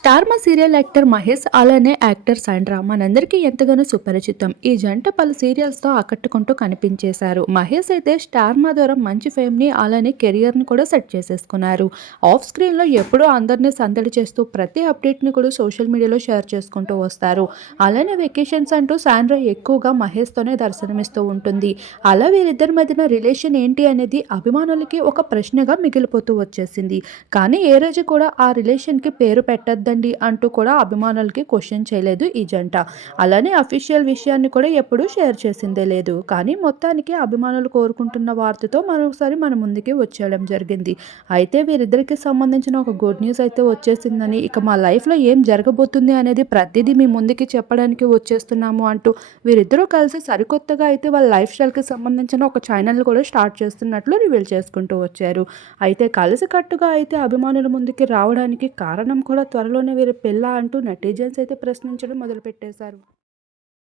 Star మా serial actor Mahesh అలానే actor Sandra మనందరికీ ఎంతగానో సుపరిచితం. ఈ జంట పలు సీరియల్స్ తో ఆకట్టుకుంటూ కనిపించేశారు. మహేష్ అయితే స్టార్ మా ద్వారా మంచి ఫేమ్ ని అలానే కెరియర్ ని కూడా సెట్ చేసేసుకున్నారు. ఆఫ్ స్క్రీన్ లో ఎప్పుడూ అందరినీ సందడి చేస్తూ ప్రతి అప్డేట్ ని కూడా సోషల్ మీడియాలో షేర్ చేసుకుంటూ వస్తారు. అలానే వెకేషన్స్ అంటూ సాండ్రా ఎక్కువగా మహేష్ తోనే దర్శనమిస్తూ ఉంటుంది. అలా వీరిద్దరి మధ్యన రిలేషన్ ఏంటి అనేది అభిమానులకి ఒక ప్రశ్నగా మిగిలిపోతూ వచ్చేసింది. కానీ ఏ రోజు కూడా ఆ రిలేషన్ కి పేరు పెట్టద్దండి అంటూ కూడా అభిమానులకి క్వశ్చన్ చేయలేదు ఈ జంట. అలానే అఫీషియల్ విషయాన్ని కూడా ఎప్పుడూ షేర్ చేసిందే లేదు. కానీ మొత్తానికి అభిమానులు కోరుకుంటున్న వార్తతో మరొకసారి మన ముందుకి వచ్చేయడం జరిగింది. అయితే వీరిద్దరికి సంబంధించిన ఒక గుడ్ న్యూస్ అయితే వచ్చేసిందని, ఇక మా లైఫ్లో ఏం జరగబోతుంది అనేది ప్రతిదీ మీ ముందుకి చెప్పడానికి వచ్చేస్తున్నాము అంటూ వీరిద్దరూ కలిసి సరికొత్తగా అయితే వాళ్ళ లైఫ్ స్టైల్కి సంబంధించిన ఒక ఛానల్ కూడా స్టార్ట్ చేస్తున్నట్లు రివీల్ చేసుకుంటూ వచ్చారు. అయితే కలిసికట్టుగా అయితే అభిమానుల ముందుకి రావడానికి కారణం కూడా త్వరలోనే వీరి పెళ్ళా అంటూ నెటిజన్స్ అయితే ప్రశ్నించడం మొదలుపెట్టేశారు.